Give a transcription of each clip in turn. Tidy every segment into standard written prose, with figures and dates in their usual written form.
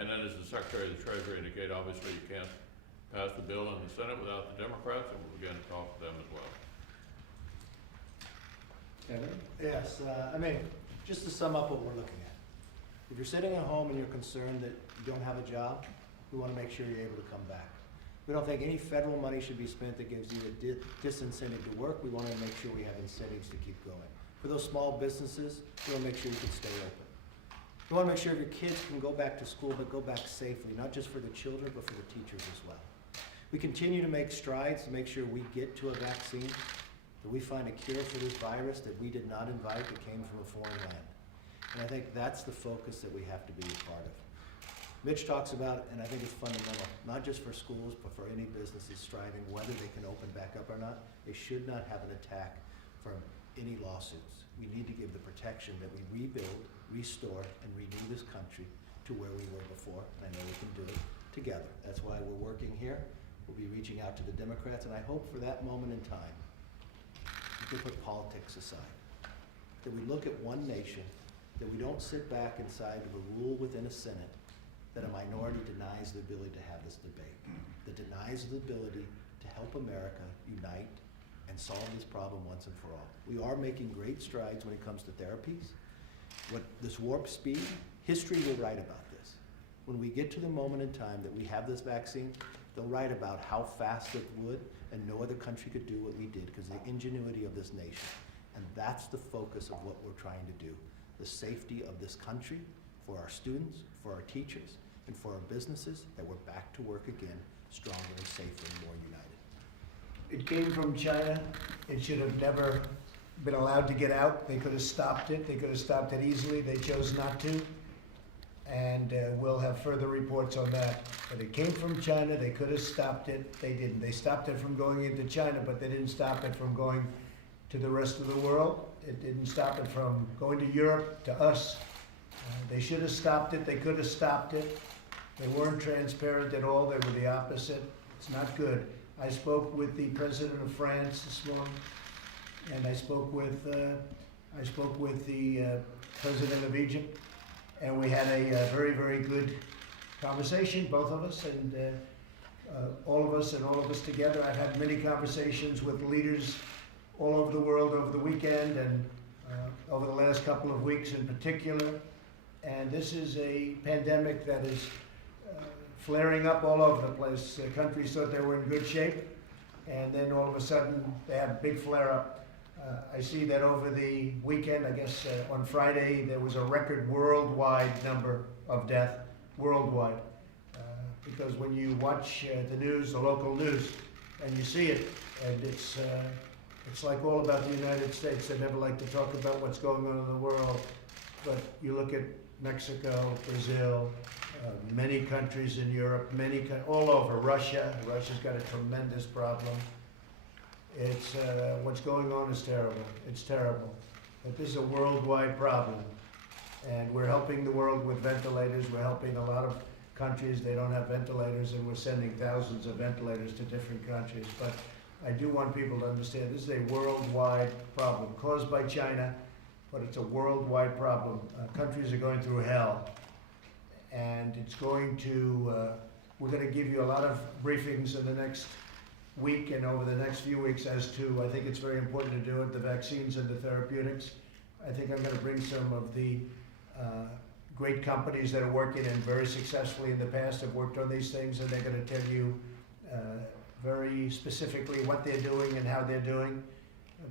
And then as the Secretary of the Treasury indicated, obviously you can't pass the bill in the Senate without the Democrats, and we'll begin to talk to them as well. Yes, I mean, just to sum up what we're looking at. If you're sitting at home and you're concerned that you don't have a job, we want to make sure you're able to come back. We don't think any federal money should be spent that gives you a disincentive to work. We want to make sure we have incentives to keep going. For those small businesses, we want to make sure you can stay open. We want to make sure your kids can go back to school, but go back safely, not just for the children, but for the teachers as well. We continue to make strides to make sure we get to a vaccine, that we find a cure for this virus that we did not invite, that came from a foreign land. And I think that's the focus that we have to be a part of. Mitch talks about, and I think it's fundamental, not just for schools, but for any businesses striving, whether they can open back up or not, they should not have an attack from any lawsuits. We need to give the protection that we rebuild, restore, and renew this country to where we were before, and I know we can do it together. That's why we're working here. We'll be reaching out to the Democrats, and I hope for that moment in time, we can put politics aside, that we look at one nation, that we don't sit back inside of a rule within a Senate that a minority denies the ability to have this debate, that denies the ability to help America unite and solve this problem once and for all. We are making great strides when it comes to therapies. What this warp speed, history will write about this. When we get to the moment in time that we have this vaccine, they'll write about how fast it would, and no other country could do what we did because of the ingenuity of this nation. And that's the focus of what we're trying to do. The safety of this country, for our students, for our teachers, and for our businesses, that we're back to work again, stronger and safer and more united. It came from China. It should have never been allowed to get out. They could have stopped it. They could have stopped it easily. They chose not to. And we'll have further reports on that. But it came from China. They could have stopped it. They didn't. They stopped it from going into China, but they didn't stop it from going to the rest of the world. It didn't stop it from going to Europe, to us. They should have stopped it. They could have stopped it. They weren't transparent at all. They were the opposite. It's not good. I spoke with the president of France this morning, and I spoke with the president of Egypt, and we had a very, very good conversation, both of us, and all of us together. I've had many conversations with leaders all over the world over the weekend and over the last couple of weeks in particular. And this is a pandemic that is flaring up all over the place. Countries thought they were in good shape, and then all of a sudden they have a big flare-up. I see that over the weekend, I guess on Friday, there was a record worldwide number of deaths, worldwide. Because when you watch the news, the local news, and you see it, and it's like all about the United States. They never like to talk about what's going on in the world, but you look at Mexico, Brazil, many countries in Europe, all over. Russia. Russia's got a tremendous problem. It's what's going on is terrible. It's terrible. But this is a worldwide problem, and we're helping the world with ventilators. We're helping a lot of countries. They don't have ventilators, and we're sending thousands of ventilators to different countries. But I do want people to understand this is a worldwide problem caused by China, but it's a worldwide problem. Countries are going through hell, and it's going to, we're going to give you a lot of briefings in the next week and over the next few weeks as to, I think it's very important to do it, the vaccines and the therapeutics. I think I'm going to bring some of the great companies that are working and very successfully in the past have worked on these things, and they're going to tell you very specifically what they're doing and how they're doing.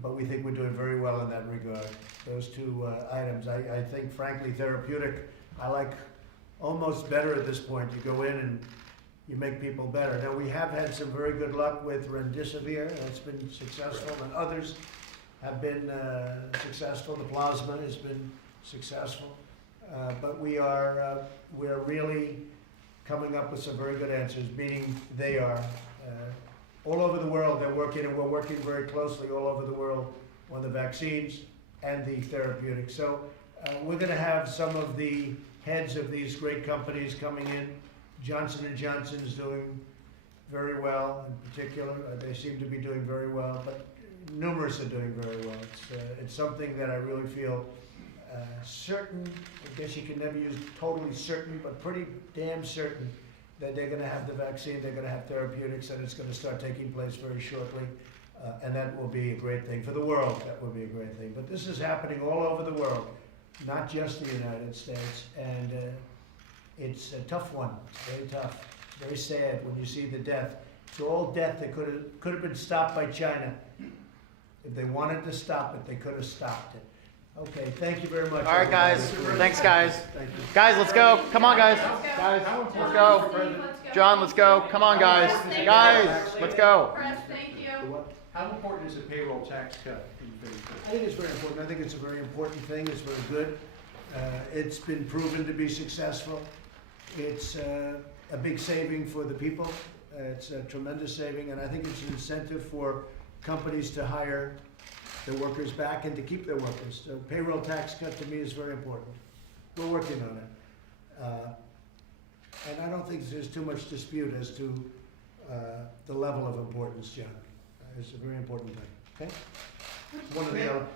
But we think we're doing very well in that regard. Those two items. I think, frankly, therapeutic, I like almost better at this point. You go in and you make people better. Now, we have had some very good luck with remdesivir, and it's been successful, and others have been successful. The plasma has been successful. But we're really coming up with some very good answers, meaning they are. All over the world they're working, and we're working very closely all over the world on the vaccines and the therapeutics. So we're going to have some of the heads of these great companies coming in. Johnson & Johnson is doing very well in particular. They seem to be doing very well, but numerous are doing very well. It's something that I really feel certain, I guess you can never use totally certain, but pretty damn certain that they're gonna have the vaccine, they're gonna have therapeutics, and it's gonna start taking place very shortly. And that will be a great thing for the world. That will be a great thing. But this is happening all over the world, not just the United States. And it's a tough one. It's very tough. It's very sad when you see the death. It's all death that could have been stopped by China. If they wanted to stop it, they could have stopped it. Okay, thank you very much. All right, guys. everybody. Thanks, guys. Thank you. Guys, let's go. Come on, guys. Guys, let's go. John, let's go. Come on, guys. Guys, let's go. Press, thank you. How important is a payroll tax cut? I think it's very important. I think it's a very important thing. It's very good. It's been proven to be successful. It's a big saving for the people. It's a tremendous saving, and I think it's an incentive for companies to hire their workers back and to keep their workers. So payroll tax cut to me is very important. We're working on it. And I don't think there's too much dispute as to the level of importance, John. It's a very important thing, okay?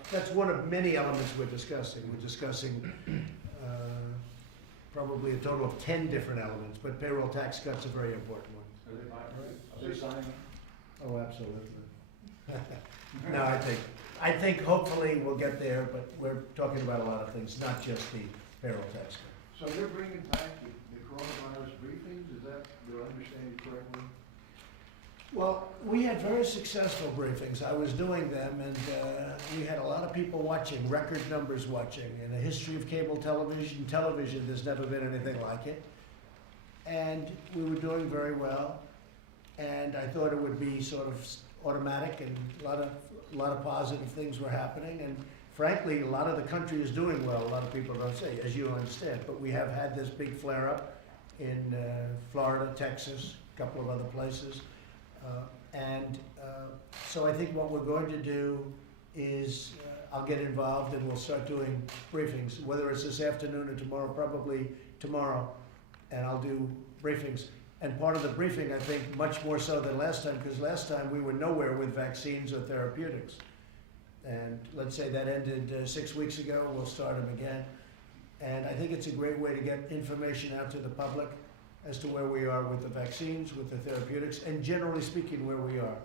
That's one of many elements we're discussing. We're discussing probably a total of 10 different elements, but payroll tax cut's a very important one. Are they signing? Oh, absolutely. No, I think hopefully we'll get there, but we're talking about a lot of things, not just the payroll tax cut. So they're bringing back the coronavirus briefings, is that, do I understand you correctly? Well, we had very successful briefings. I was doing them, and we had a lot of people watching, record numbers watching. In the history of cable television, there's never been anything like it. And we were doing very well. And I thought it would be sort of automatic, and a lot of positive things were happening. And frankly, a lot of the country is doing well. A lot of people don't say, as you understand. But we have had this big flare-up in Florida, Texas, a couple of other places. So I think what we're going to do is I'll get involved and we'll start doing briefings, whether it's this afternoon or tomorrow, probably tomorrow, and I'll do briefings. And part of the briefing, I think, much more so than last time, because last time we were nowhere with vaccines or therapeutics. And let's say that ended 6 weeks ago, we'll start them again. And I think it's a great way to get information out to the public as to where we are with the vaccines, with the therapeutics, and generally speaking, where we are.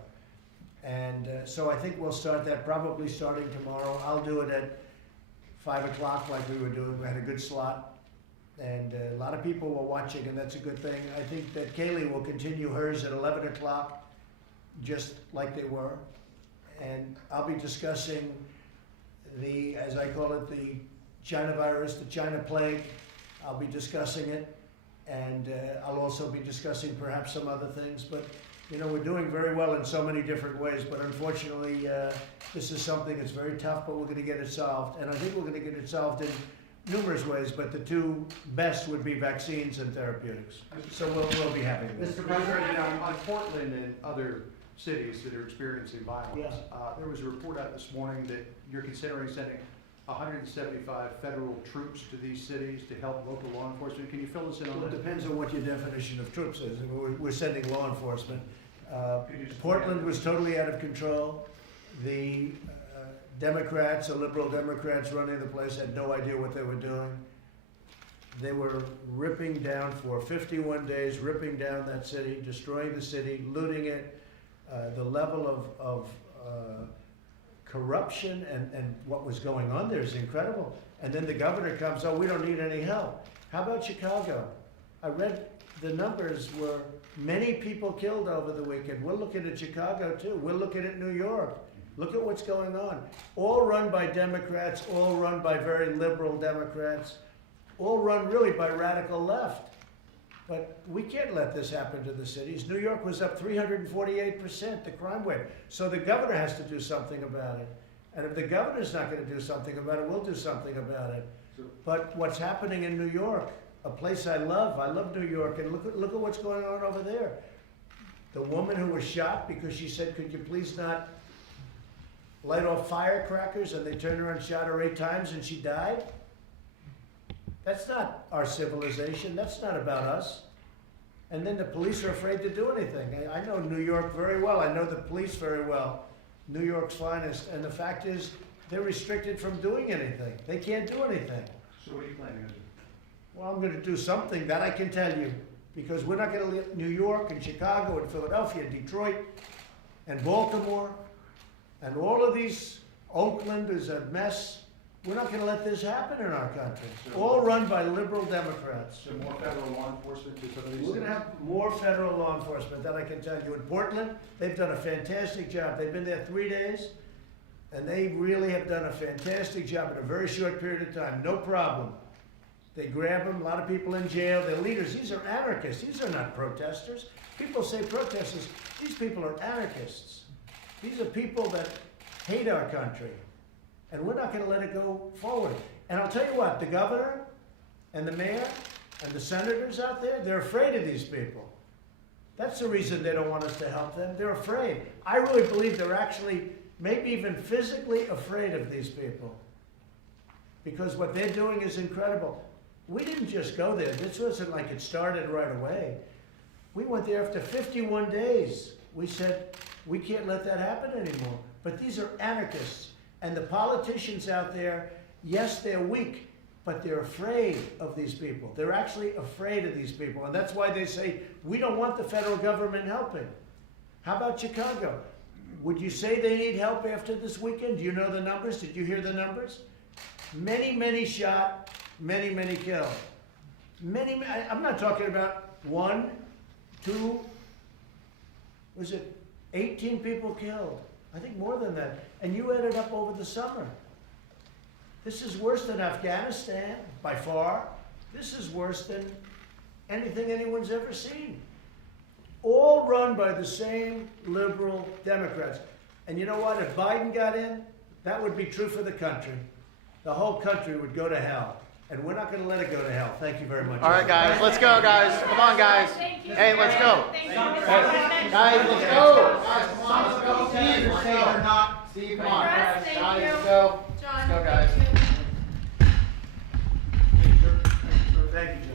And so I think we'll start that probably starting tomorrow. I'll do it at 5 o'clock like we were doing. We had a good slot. And a lot of people were watching, and that's a good thing. I think that Kaylee will continue hers at 11 o'clock, just like they were. And I'll be discussing the, as I call it, the China virus, the China plague. I'll be discussing it. And I'll also be discussing perhaps some other things. But, you know, we're doing very well in so many different ways. But unfortunately, this is something that's very tough, but we're going to get it solved. And I think we're going to get it solved in numerous ways, but the two best would be vaccines and therapeutics. So we'll be having this. Mr. President, on Portland and other cities that are experiencing violence, there was a report out this morning that you're considering sending 175 federal troops to these cities to help local law enforcement. Can you fill us in on Well, it that? depends on what your definition of troops is. We're sending law enforcement. Portland was totally out of control. The Democrats, the liberal Democrats running the place, had no idea what they were doing. They were ripping down for 51 days, ripping down that city, destroying the city, looting it. The level of corruption and what was going on there is incredible. And then the governor comes, oh, we don't need any help. How about Chicago? I read the numbers were many people killed over the weekend. We're looking at Chicago too. We're looking at New York. Look at what's going on. All run by Democrats, all run by very liberal Democrats, all run really by radical left. But we can't let this happen to the cities. New York was up 348%, the crime rate. So the governor has to do something about it. And if the governor's not going to do something about it, we'll do something about it. But what's happening in New York, a place I love New York, and look at what's going on over there. The woman who was shot because she said, could you please not light off firecrackers, and they turned her and shot her 8 times and she died? That's not our civilization. That's not about us. And then the police are afraid to do anything. I know New York very well. I know the police very well. New York's finest. And the fact is, they're restricted from doing anything. They can't do anything. So what are you planning to do? Well, I'm gonna do something, that I can tell you, because we're not gonna let New York and Chicago and Philadelphia and Detroit and Baltimore and all of these, Oakland is a mess. We're not gonna let this happen in our country. All run by liberal Democrats. So more federal law enforcement to some of these We're gonna cities? have more federal law enforcement, that I can tell you. In Portland, they've done a fantastic job. They've been there 3 days, and they really have done a fantastic job in a very short period of time. No problem. They grab them, a lot of people in jail, they're leaders. These are anarchists, these are not protesters. People say protesters, these people are anarchists. These are people that hate our country. And we're not gonna let it go forward. And I'll tell you what, the governor and the mayor and the senators out there, they're afraid of these people. That's the reason they don't want us to help them. They're afraid. I really believe they're actually, maybe even physically afraid of these people. Because what they're doing is incredible. We didn't just go there. This wasn't like it started right away. We went there after 51 days. We said, we can't let that happen anymore. But these are anarchists. And the politicians out there, yes, they're weak, but they're afraid of these people. They're actually afraid of these people. And that's why they say, we don't want the federal government helping. How about Chicago? Would you say they need help after this weekend? Do you know the numbers? Did you hear the numbers? Many, many shot, many, many killed. I'm not talking about 1, 2, was it 18 people killed? I think more than that. And you added up over the summer. This is worse than Afghanistan, by far. This is worse than anything anyone's ever seen. All run by the same liberal Democrats. And you know what? If Biden got in, that would be true for the country. The whole country would go to hell. And we're not going to let it go to hell. Thank you very much. All right, guys, let's go, guys. Come on, guys. Hey, let's go. Hey, guys, let's go. Guys, come on, let's go. Steve, let's go. Steve, come on. Guys, let's go. Let's go, guys. Thank you,